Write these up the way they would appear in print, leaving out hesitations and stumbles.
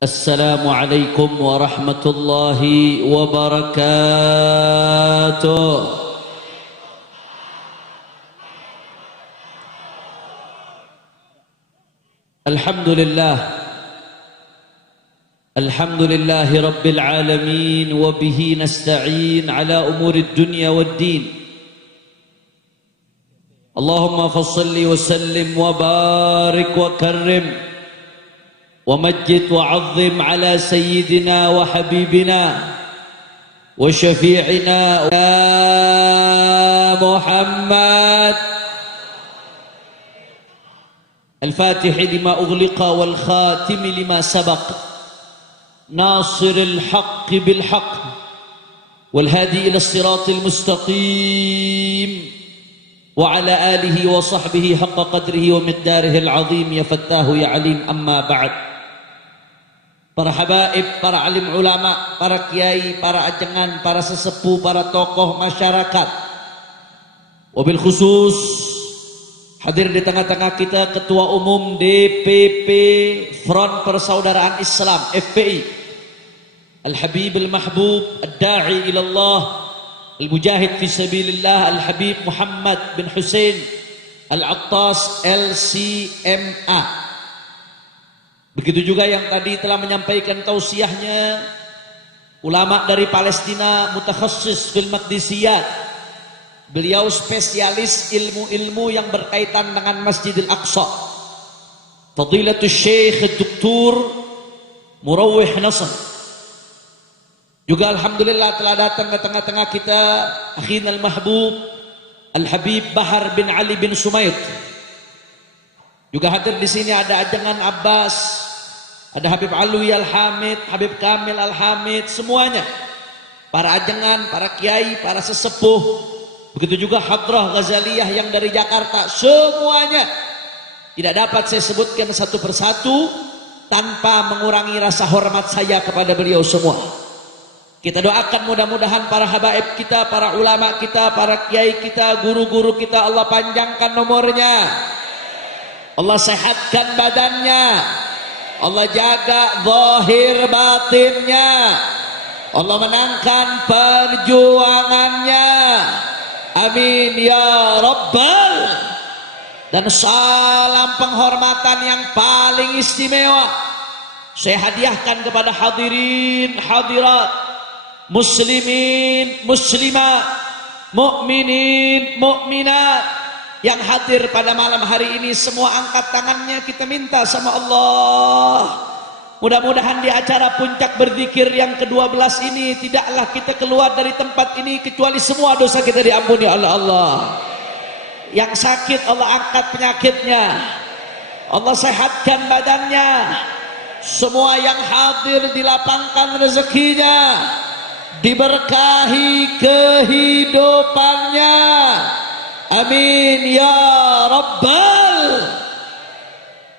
Assalamualaikum warahmatullahi wabarakatuh. Alhamdulillahi rabbil alamin wa bihi nasta'in ala umurid dunya waddin. Allahumma fassalli wa sallim wa barik wa karrim ومجد وعظم على سيدنا وحبيبنا وشفيعنا يا محمد الفاتح لما أغلق والخاتم لما سبق ناصر الحق بالحق والهادي إلى الصراط المستقيم وعلى آله وصحبه حق قدره ومقداره العظيم يا فتاه يا عليم أما بعد. Para habaib, para alim ulama, para kiai, para ajengan, para sesepuh, para tokoh masyarakat. Wabil khusus hadir di tengah-tengah kita Ketua Umum DPP Front Persaudaraan Islam FPI Al-Habib Al-Mahbub Ad-Da'i ilallah Al-Mujahid fi sabilillah Al-Habib Muhammad bin Hussein Al-Attas LCMA. Begitu juga yang tadi telah menyampaikan tausiahnya ulama dari Palestina mutakhassis fil maqdisiyat. Beliau spesialis ilmu-ilmu yang berkaitan dengan Masjidil Aqsa. Fadilatul Syekh Dr. Murawih Nasr. Juga alhamdulillah telah datang ke tengah-tengah kita akhin al-mahbub Al-Habib Bahar bin Ali bin Sumaid. Juga hadir di sini ada ajengan Abbas, ada Habib Alwi Al-Hamid, Habib Kamil Al-Hamid, semuanya. Para ajengan, para kiai, para sesepuh. Begitu juga Hadrah Ghazaliyah yang dari Jakarta, semuanya. Tidak dapat saya sebutkan satu persatu tanpa mengurangi rasa hormat saya kepada beliau semua. Kita doakan mudah-mudahan para habaib kita, para ulama kita, para kiai kita, guru-guru kita Allah panjangkan nomornya. Allah sehatkan badannya, Allah jaga zahir batinnya, Allah menangkan perjuangannya, amin ya rabbal. Dan salam penghormatan yang paling istimewa saya hadiahkan kepada hadirin hadirat, muslimin muslimat, mukminin mukminat yang hadir pada malam hari ini. Semua angkat tangannya, kita minta sama Allah, mudah-mudahan di acara puncak berzikir yang ke-12 ini tidaklah kita keluar dari tempat ini kecuali semua dosa kita diampuni oleh Allah. Yang sakit Allah angkat penyakitnya, Allah sehatkan badannya. Semua yang hadir dilapangkan rezekinya, diberkahi kehidupannya, amin ya rabbal.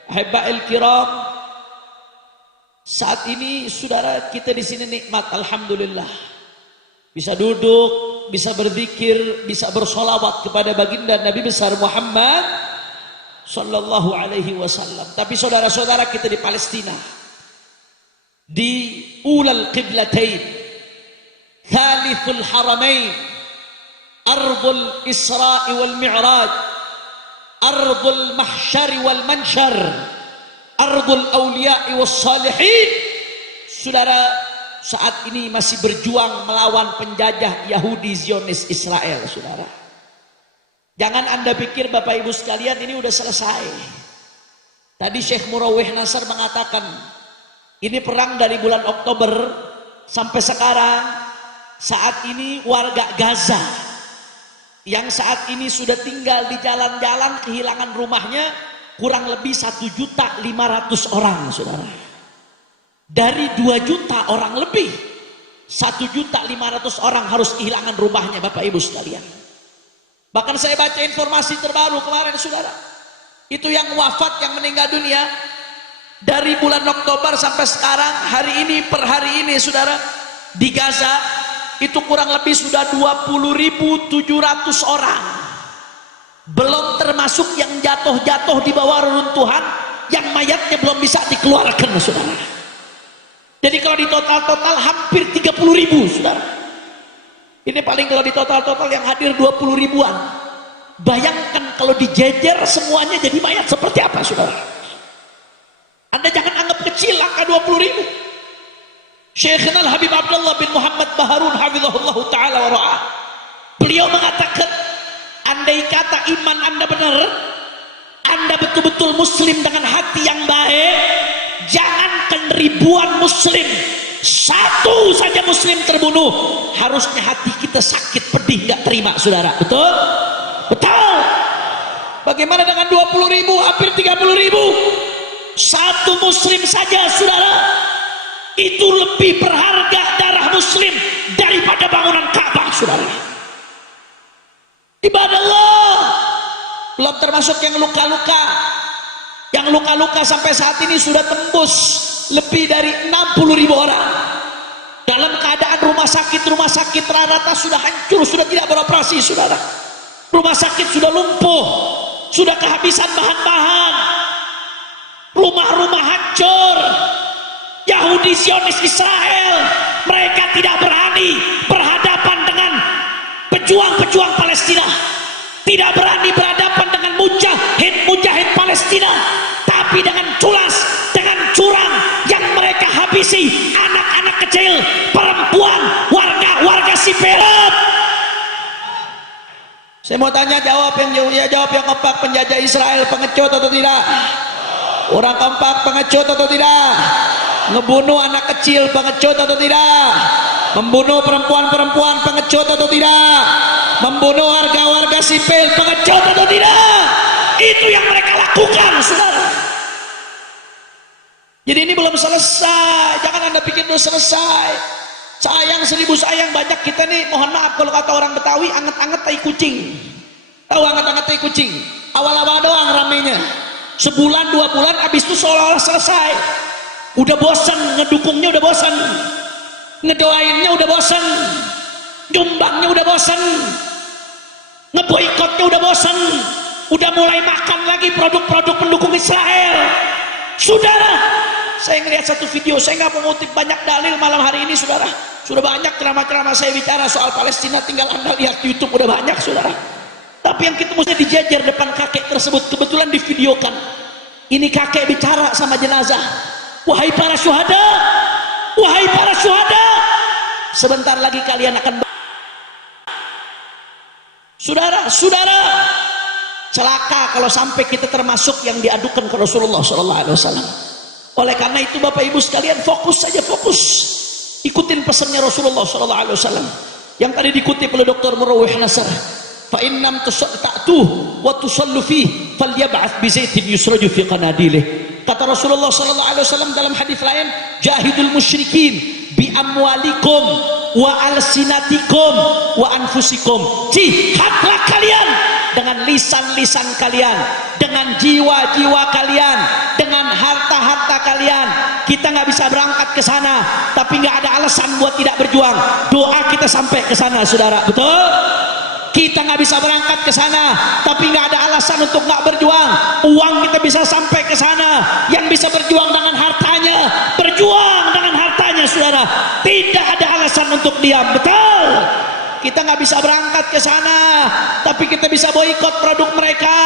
Ahibba'il kiram, saat ini saudara kita di sini nikmat alhamdulillah. Bisa duduk, bisa berzikir, bisa bersolawat kepada baginda Nabi besar Muhammad sallallahu alaihi wasallam. Tapi saudara-saudara kita di Palestina, di ulal qiblatain, thalithul haramain, Ardul Isra'i wal Mi'raj, Ardul Mahsyari wal Mansyar, Ardul Awliya'i was Salihin. Saudara saat ini masih berjuang melawan penjajah Yahudi Zionis Israel. Saudara, jangan anda pikir Bapak Ibu sekalian ini udah selesai. Tadi Syekh Murawih Nasr mengatakan ini perang dari bulan Oktober sampai sekarang. Saat ini warga Gaza yang saat ini sudah tinggal di jalan-jalan kehilangan rumahnya kurang lebih 1.500.000 orang, saudara. Dari 2 juta orang lebih, 1.500.000 orang harus kehilangan rumahnya, Bapak Ibu sekalian. Bahkan saya baca informasi terbaru kemarin, saudara, itu yang wafat, yang meninggal dunia dari bulan Oktober sampai sekarang, hari ini per hari ini, saudara, di Gaza itu kurang lebih sudah 20.700 orang. Belum termasuk yang jatuh-jatuh di bawah reruntuhan, yang mayatnya belum bisa dikeluarkan, saudara. Jadi kalau di total hampir 30.000, saudara. Ini paling kalau di total yang hadir 20 ribuan. Bayangkan kalau dijejer semuanya jadi mayat seperti apa, saudara. Anda jangan anggap kecil angka 20.000. Syekhna Al-Habib Abdullah bin Muhammad Baharun hafizahullah ta'ala wa ra'ah, beliau mengatakan, andai kata iman Anda benar, Anda betul-betul muslim dengan hati yang baik, jangankan ribuan muslim, satu saja muslim terbunuh, harusnya hati kita sakit, pedih, nggak terima, saudara. Betul? Betul. Bagaimana dengan 20.000, hampir 30.000? Satu muslim saja, saudara, itu lebih berharga darah muslim daripada bangunan Ka'bah, saudara. Ibadah Allah. Belum termasuk yang luka-luka. Yang luka-luka sampai saat ini sudah tembus lebih dari 60.000 orang. Dalam keadaan rumah sakit rata-rata sudah hancur, sudah tidak beroperasi, saudara. Rumah sakit sudah lumpuh, sudah kehabisan bahan-bahan. Rumah-rumah hancur. Yahudi Zionis Israel, mereka tidak berani berhadapan dengan pejuang-pejuang Palestina, tidak berani berhadapan dengan mujahid Palestina, tapi dengan culas, dengan curang yang mereka habisi anak-anak kecil, perempuan, warga sipil. Saya mau tanya, jawab yang kompak, penjajah Israel pengecut atau tidak? Orang kompak pengecut atau tidak? Ngebunuh anak kecil pengecut atau tidak? Membunuh perempuan-perempuan pengecut atau tidak? Membunuh warga sipil pengecut atau tidak? Itu yang mereka lakukan, saudara. Jadi ini belum selesai. Jangan Anda pikir sudah selesai. Sayang 1000 sayang, banyak kita nih, mohon maaf kalau kata orang Betawi, anget-anget tai kucing. Tahu anget-anget tai kucing? Awal-awal doang ramenya. Sebulan 2 bulan, abis itu seolah-olah selesai. Udah bosan, ngedukungnya udah bosan, ngedoainnya udah bosan, nyumbangnya udah bosan, ngeboikotnya udah bosan, udah mulai makan lagi produk-produk pendukung Israel. Saudara, saya ngelihat satu video, saya nggak mengutip banyak dalil malam hari ini, saudara. Sudah banyak ceramah-ceramah saya bicara soal Palestina, tinggal Anda lihat YouTube, udah banyak, saudara. Tapi yang kita mesti dijajar depan kakek tersebut, kebetulan divideokan. Ini kakek bicara sama jenazah. Wahai para syuhada, wahai para syuhada, sebentar lagi kalian akan saudara, celaka kalau sampai kita termasuk yang diadukan ke Rasulullah SAW. Oleh karena itu Bapak Ibu sekalian, fokus saja, fokus, ikutin pesannya Rasulullah SAW yang tadi dikutip oleh Dr. Murawih Nasr. Fa innam ta'tuh wa tusallu fihi falyab'ath bi zaitin yusraju fi qanadilih. Kata Rasulullah sallallahu alaihi wasallam dalam hadis lain, jahidul musyrikin bi amwalikum wa alsinatikum wa anfusikum. Jihadlah kalian dengan lisan-lisan kalian, dengan jiwa-jiwa kalian, dengan harta-harta kalian. Kita nggak bisa berangkat ke sana, tapi nggak ada alasan buat tidak berjuang. Doa kita sampai ke sana, saudara. Betul? Kita nggak bisa berangkat ke sana, tapi nggak ada alasan untuk nggak berjuang. Uang kita bisa sampai ke sana. Yang bisa berjuang dengan hartanya, berjuang dengan hartanya, saudara. Tidak ada alasan untuk diam. Betul? Kita nggak bisa berangkat ke sana, tapi kita bisa boikot produk mereka.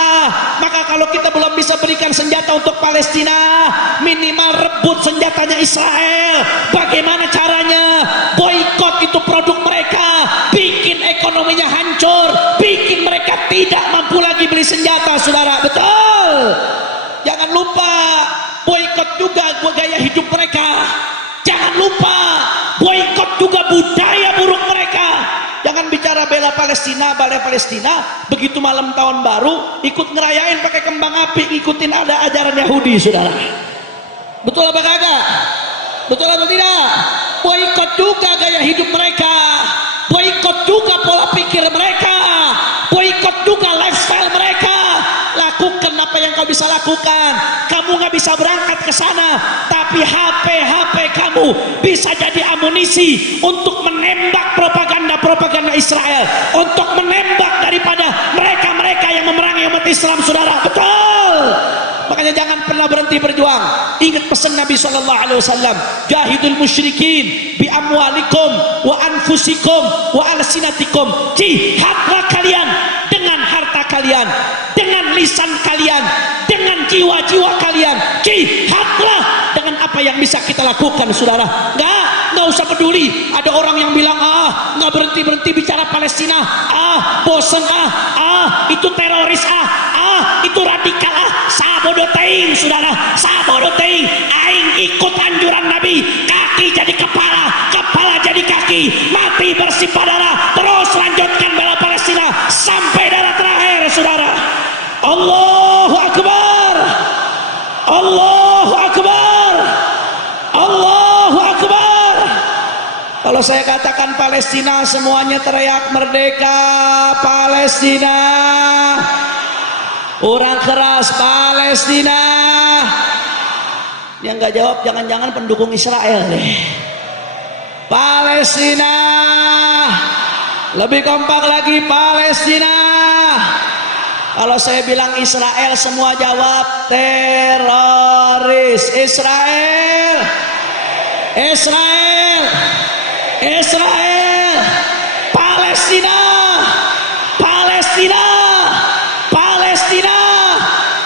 Maka kalau kita belum bisa berikan senjata untuk Palestina, minimal rebut senjatanya Israel. Bagaimana caranya? Boikot itu produk mereka, bikin ekonominya hancur, bikin mereka tidak mampu lagi beli senjata, saudara. Betul? Jangan lupa boikot juga gaya hidup mereka. Jangan lupa boikot juga budaya buruk mereka. Jangan bicara bela Palestina, balai Palestina, begitu malam tahun baru ikut ngerayain pakai kembang api, ngikutin ada ajaran Yahudi, saudara. Betul apa kagak? Betul atau tidak? Boikot juga gaya hidup mereka, boikot juga pola pikir mereka, boikot juga lifestyle mereka. Lakukan apa yang kau bisa lakukan. Kamu nggak bisa berangkat ke sana, tapi HP kamu bisa jadi amunisi untuk menembak propaganda Israel, untuk menembak daripada mereka yang memerangi umat Islam, saudara. Betul? Makanya makanya jangan pernah berhenti berjuang. Ingat pesan Nabi SAW, jahidul musyrikin bi amwalikum wa anfusikum wa alsinatikum. Jihadlah kalian dengan harta kalian, dengan lisan kalian, dengan jiwa-jiwa kalian. Jihadlah dengan apa yang bisa kita lakukan, saudara. Nggak usah peduli ada orang yang bilang nggak berhenti bicara Palestina, bosen, itu teroris, itu radikal, sabodo teing, saudara, sabodo teing. Aing ikut anjuran Nabi, kaki jadi kepala, kepala jadi kaki, mati bersih darah, terus lanjutkan bela Palestina sampai darah terakhir, saudara. Allahu Akbar, Allahu Akbar, Allahu Akbar. Kalau saya katakan Palestina, semuanya teriak merdeka Palestina. Orang keras Palestina. Yang nggak jawab jangan-jangan pendukung Israel deh. Palestina. Lebih kompak lagi, Palestina. Kalau saya bilang Israel, semua jawab teroris. Israel, Israel, Israel, Palestina, Palestina, Palestina.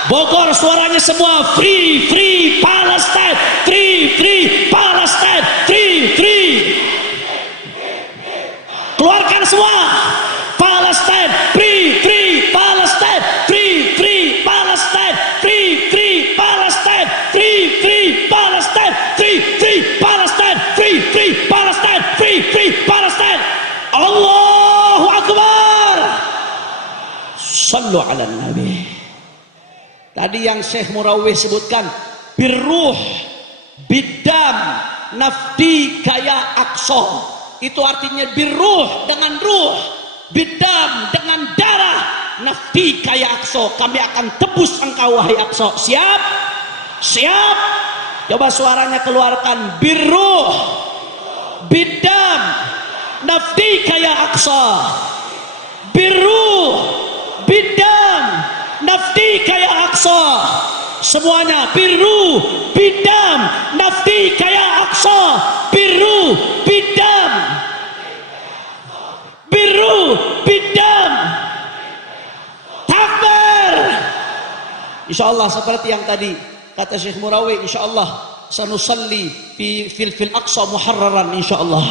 Bogor suaranya semua free, free Palestine, free, free Palestine, free, free. Keluarkan semua. Palestine, free, free Palestine, free, free Palestine, free, free Palestine, free, free Palestine, free, free Palestine, free, free Palestine, free, free Palestine. Allahu Akbar. Sallu ala Nabi. Tadi yang Syekh Murawih sebutkan, birruh, bidam, nafdi kaya aqsa. Itu artinya birruh dengan ruh, bidam dengan darah, nafdi kaya aqsa. Kami akan tebus engkau wahai Aqsa. Siap? Siap? Coba suaranya keluarkan. Birruh, bidam, nafdi kaya aqsa. Birruh, bidam, nafdi kaya aqsa. Semuanya birru, bidam, nafdi kaya aqsa. Birru, bidam, birru, bidam. Takbir. Insyaallah seperti yang tadi kata Syekh Murawih, insyaallah sanusalli fil aqsa muharraran, insyaallah.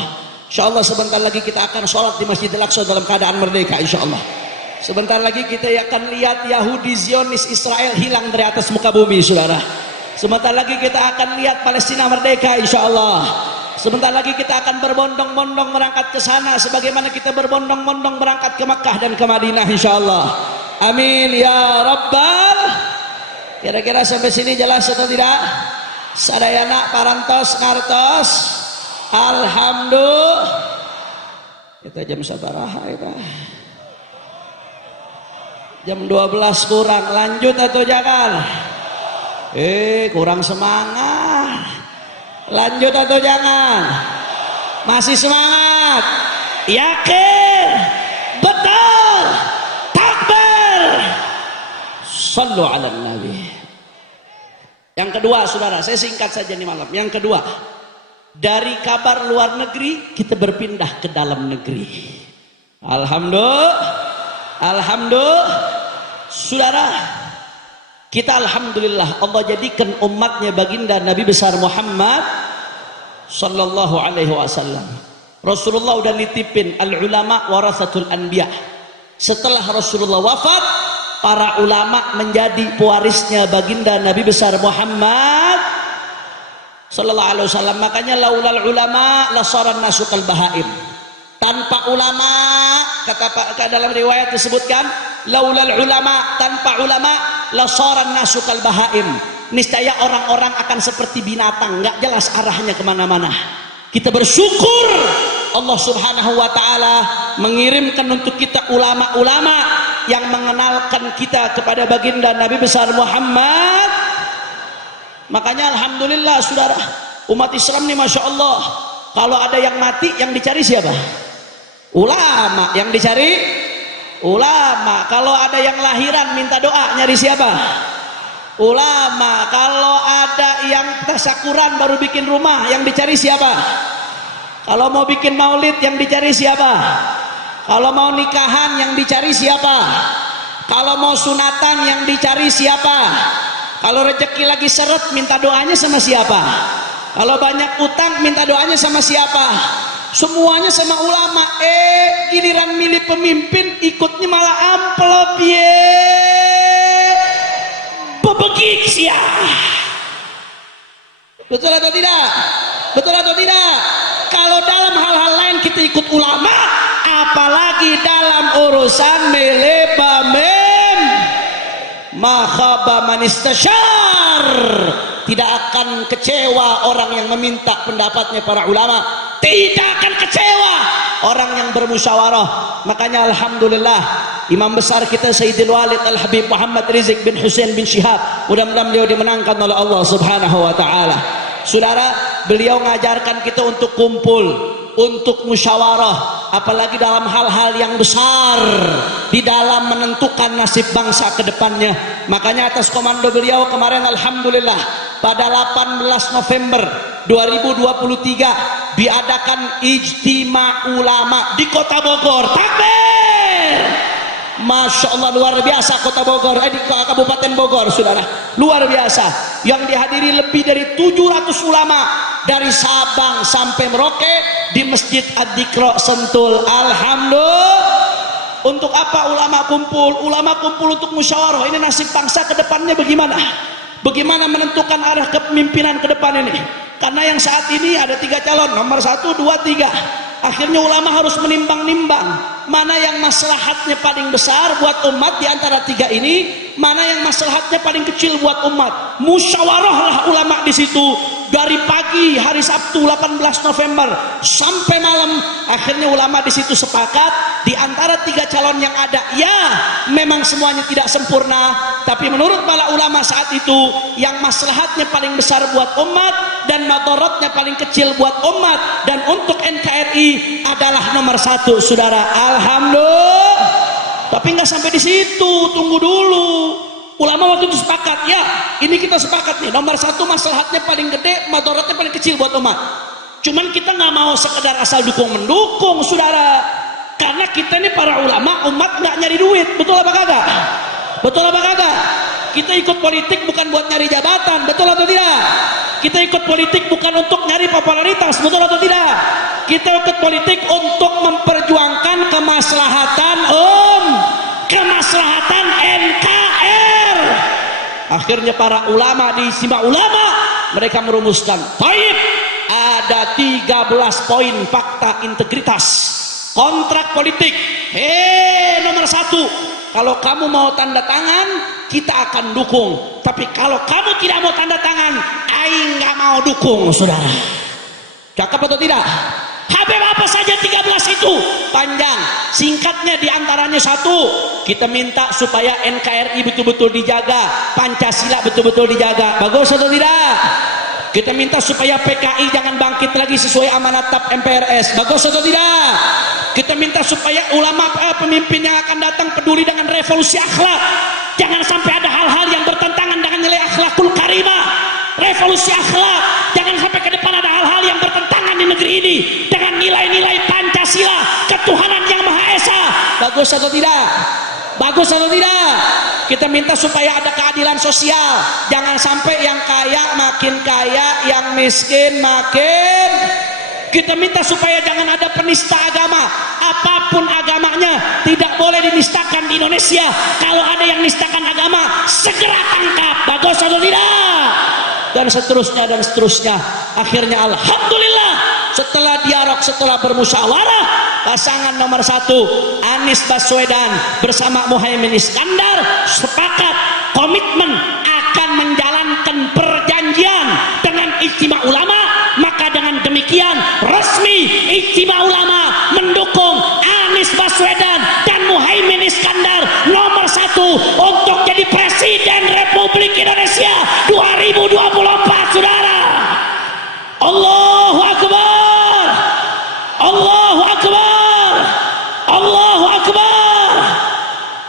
Insyaallah sebentar lagi kita akan sholat di Masjidil Aqsa dalam keadaan merdeka, insyaallah. Sebentar lagi kita akan lihat Yahudi Zionis Israel hilang dari atas muka bumi, saudara. Sebentar lagi kita akan lihat Palestina merdeka, insyaallah. Sebentar lagi kita akan berbondong-bondong berangkat ke sana sebagaimana kita berbondong-bondong berangkat ke Makkah dan ke Madinah, insyaallah. Amin ya rabbal. Kira-kira sampai sini jelas atau tidak? Sadayana parantos ngartos. Alhamdulillah. Kita jam sabaraha ya. Jam 12 kurang, lanjut atau jangan? Kurang semangat. Lanjut atau jangan? Masih semangat? Yakin? Betul? Takbir. Sallu ala Nabi. Yang kedua, saudara, saya singkat saja nih malam. Yang kedua, dari kabar luar negeri kita berpindah ke dalam negeri. Alhamdulillah. Alhamdulillah. Saudara, kita alhamdulillah Allah jadikan umatnya baginda Nabi besar Muhammad sallallahu alaihi wasallam. Rasulullah udah nitipin al ulama warasatul anbiya. Setelah Rasulullah wafat, para ulama menjadi pewarisnya baginda Nabi besar Muhammad sallallahu alaihi wasallam. Makanya laulal ulama lasaran nasu kal bahaim. Tanpa ulama, kata dalam riwayat disebutkan, laulal ulama, tanpa ulama lasaran nasu kal bahaim. Niscaya orang-orang akan seperti binatang, nggak jelas arahnya kemana-mana. Kita bersyukur Allah subhanahu wa ta'ala mengirimkan untuk kita ulama-ulama yang mengenalkan kita kepada baginda Nabi besar Muhammad. Makanya alhamdulillah saudara, umat Islam ini masya Allah, kalau ada yang mati yang dicari siapa? Ulama. Yang dicari ulama. Kalau ada yang lahiran minta doa, nyari siapa? Ulama. Kalau ada yang tasyakuran baru bikin rumah, yang dicari siapa? Kalau mau bikin maulid, yang dicari siapa? Kalau mau nikahan, yang dicari siapa? Kalau mau sunatan, yang dicari siapa? Kalau rezeki lagi seret, minta doanya sama siapa? Kalau banyak utang, minta doanya sama siapa? Semuanya sama ulama. Giliran milih pemimpin, ikutnya malah amplop bebegik sia. Betul atau tidak? Betul atau tidak? Kalau dalam hal-hal lain kita ikut ulama, apalagi dalam urusan milih pemimpin, makhaba man istasyar. Tidak akan kecewa orang yang meminta pendapatnya para ulama, tidak akan kecewa orang yang bermusyawarah. Makanya alhamdulillah imam besar kita Sayyidil Walid Al-Habib Muhammad Rizik bin Hussein bin Syihab, mudah-mudahan beliau dimenangkan oleh Allah Subhanahu wa taala. Saudara, beliau mengajarkan kita untuk kumpul, untuk musyawarah, apalagi dalam hal-hal yang besar di dalam menentukan nasib bangsa ke depannya. Makanya atas komando beliau kemarin alhamdulillah pada 18 November 2023 diadakan ijtima ulama di Kota Bogor. Takbir! Masya Allah, luar biasa kota Bogor, di Kabupaten Bogor, saudara, luar biasa, yang dihadiri lebih dari 700 ulama dari Sabang sampai Merauke di Masjid Ad-Dikro Sentul. Alhamdulillah. Untuk apa ulama kumpul? Ulama kumpul untuk musyawarah. Ini nasib bangsa ke depannya bagaimana? Bagaimana menentukan arah kepemimpinan ke depan ini? Karena yang saat ini ada 3 calon, nomor 1, 2, 3. Akhirnya ulama harus menimbang-nimbang mana yang maslahatnya paling besar buat umat di antara 3 ini, mana yang maslahatnya paling kecil buat umat. Musyawarahlah ulama di situ dari pagi hari Sabtu 18 November sampai malam. Akhirnya ulama di situ sepakat di antara 3 calon yang ada, ya memang semuanya tidak sempurna, tapi menurut para ulama saat itu yang maslahatnya paling besar buat umat dan madaratnya paling kecil buat umat dan untuk NKRI adalah nomor 1, saudara. Alhamdulillah. Tapi nggak sampai di situ, tunggu dulu. Ulama waktu itu sepakat, ya ini kita sepakat nih, nomor 1 maslahatnya paling gede, madaratnya paling kecil buat umat. Cuman kita nggak mau sekedar asal dukung mendukung, saudara, karena kita ini para ulama, umat nggak nyari duit, betul apa kagak? Betul apa kagak? Kita ikut politik bukan buat nyari jabatan, betul atau tidak? Kita ikut politik bukan untuk nyari popularitas, betul atau tidak? Kita ikut politik untuk memperjuangkan kemaslahatan kemaslahatan NKR. Akhirnya para ulama di istimewa ulama, mereka merumuskan, baik, ada 13 poin fakta integritas kontrak politik. Nomor 1, kalau kamu mau tanda tangan, kita akan dukung. Tapi kalau kamu tidak mau tanda tangan, aing nggak mau dukung, saudara. Cakep atau tidak? Habib apa saja 13 itu? Panjang. Singkatnya diantaranya 1, kita minta supaya NKRI betul-betul dijaga, Pancasila betul-betul dijaga. Bagus atau tidak? Kita minta supaya PKI jangan bangkit lagi sesuai amanat TAP MPRS. Bagus atau tidak? Kita minta supaya ulama pemimpin yang akan datang peduli dengan revolusi akhlak. Jangan sampai ada hal-hal yang bertentangan dengan nilai akhlakul karimah. Revolusi akhlak. Jangan sampai ke depan ada hal-hal yang bertentangan di negeri ini dengan nilai-nilai Pancasila, ketuhanan yang Maha Esa. Bagus atau tidak? Bagus atau tidak? Kita minta supaya ada keadilan sosial. Jangan sampai yang kaya makin kaya, yang miskin makin. Kita minta supaya jangan ada penista agama, apapun agamanya tidak boleh dinistakan di Indonesia. Kalau ada yang nistakan agama, segera tangkap. Bagus atau tidak? Dan seterusnya dan seterusnya. Akhirnya alhamdulillah, setelah dialog, setelah bermusyawarah, pasangan nomor 1 Anies Baswedan bersama Muhaimin Iskandar sepakat komitmen akan menjalankan perjanjian dengan ijtima ulama. Maka dengan demikian resmi ijtima ulama mendukung Anies Baswedan dan Muhaimin Iskandar nomor 1 untuk jadi Presiden Republik Indonesia 2024, saudara. Allahu Akbar, Allahu Akbar, Allahu Akbar.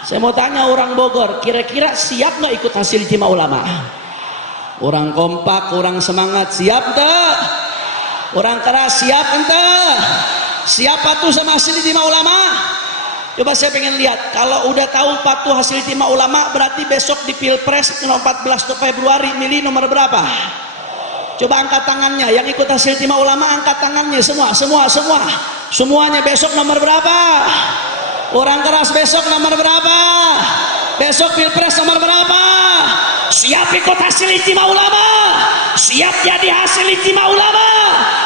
Saya Saya mau tanya orang Bogor, kira-kira siap nggak ikut hasil ijtima ulama? Orang kompak, orang semangat, siap enggak? Orang keras, siap enggak? Siap patuh sama hasil ijtima ulama? Coba saya pengen lihat, kalau udah tahu patuh hasil ijtima ulama, berarti besok di Pilpres 14 Februari milih nomor berapa? Coba angkat tangannya, yang ikut hasil ijtima ulama angkat tangannya semuanya besok nomor berapa? Orang keras besok nomor berapa? Besok Pilpres nomor berapa? Siap ikut hasil ijtima ulama? Siap jadi hasil ijtima ulama?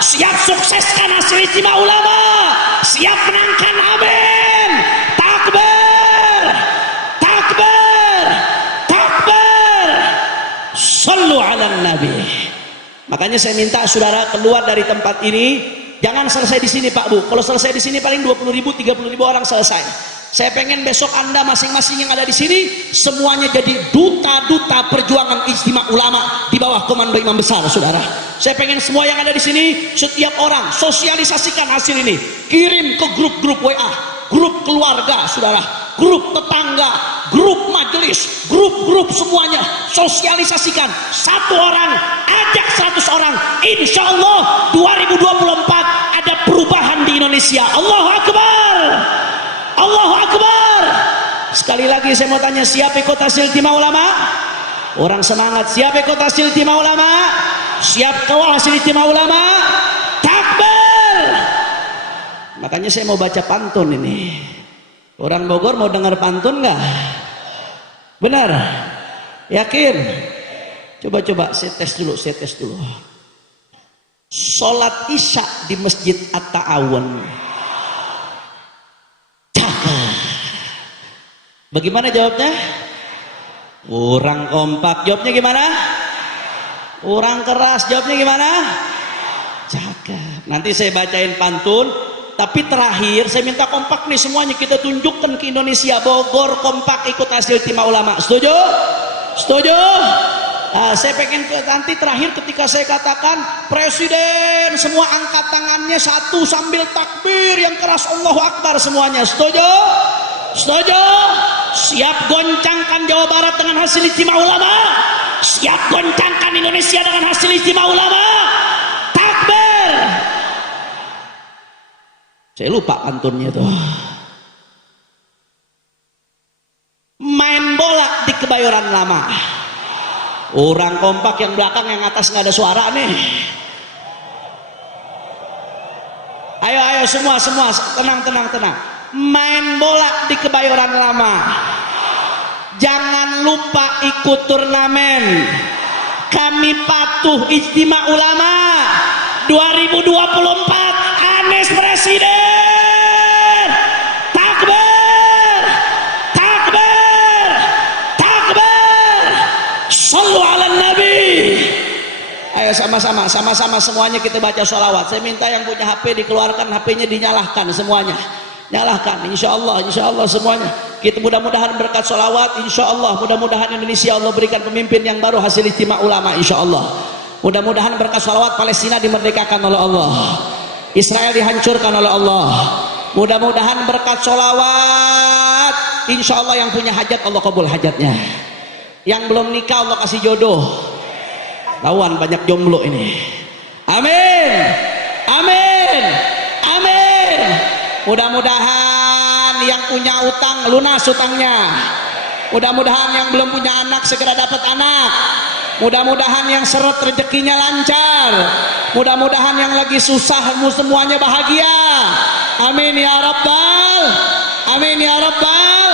Siap sukseskan hasil ijtima ulama? Siap menangkan? Amin. Takbir, takbir, takbir. Sallu ala nabi. Makanya saya minta saudara keluar dari tempat ini, jangan selesai di sini Pak Bu. Kalau selesai di sini paling 20.000, 30.000 orang selesai. Saya pengen besok Anda masing-masing yang ada di sini semuanya jadi duta-duta perjuangan ijtima ulama di bawah komando imam besar, saudara. Saya pengen semua yang ada di sini, setiap orang sosialisasikan hasil ini, kirim ke grup-grup WA, grup keluarga, saudara, grup tetangga, grup majelis, grup-grup semuanya, sosialisasikan. 1 orang, ajak 100 orang. Insya Allah 2024 ada perubahan di Indonesia. Allahu Akbar, Allahu Akbar. Sekali lagi saya mau tanya, siap ikut hasil ijtima ulama? Orang semangat, siap ikut hasil ijtima ulama? Siap kawal hasil ijtima ulama? Takbir. Makanya saya mau baca pantun ini. Orang Bogor mau dengar pantun nggak? Benar? Yakin? Coba saya tes dulu. Sholat isya di Masjid At-Ta'awun. Bagaimana jawabnya? Orang kompak jawabnya gimana? Orang keras jawabnya gimana? Cakep. Nanti saya bacain pantun, tapi terakhir saya minta kompak nih semuanya, kita tunjukkan ke Indonesia, Bogor kompak ikut hasil ijtima ulama. Setuju? Setuju? Nah, saya pengen nanti terakhir ketika saya katakan presiden, semua angkat tangannya satu sambil takbir yang keras, Allahu Akbar semuanya. Setuju? Setuju? Siap goncangkan Jawa Barat dengan hasil ijtima ulama? Siap goncangkan Indonesia dengan hasil ijtima ulama? Takbir. Saya lupa pantunnya tuh. Main bola di Kebayoran Lama. Orang kompak yang belakang, yang atas nggak ada suara nih. Ayo semua tenang. Main bola di Kebayoran Lama. Jangan lupa ikut turnamen. Kami patuh ijtima ulama. 2024 Anies presiden. Takbir, takbir, takbir. Sallu ala nabi. Ayo sama-sama semuanya kita baca sholawat. Saya minta yang punya HP dikeluarkan, HP-nya dinyalahkan semuanya. Nyalahkan, insya Allah semuanya. Kita mudah-mudahan berkat sholawat, insya Allah mudah-mudahan Indonesia Allah berikan pemimpin yang baru hasil ijtima ulama, insya Allah. Mudah-mudahan berkat sholawat Palestina dimerdekakan oleh Allah, Israel dihancurkan oleh Allah. Mudah-mudahan berkat sholawat, insya Allah yang punya hajat Allah kabul hajatnya. Yang belum nikah Allah kasih jodoh. Lawan banyak jomblo ini. Amin, amin, amin. Mudah-mudahan yang punya utang lunas utangnya. Mudah-mudahan yang belum punya anak segera dapat anak. Mudah-mudahan yang seret rezekinya lancar. Mudah-mudahan yang lagi susah semuanya bahagia. Amin ya Rabbal. Amin ya Rabbal.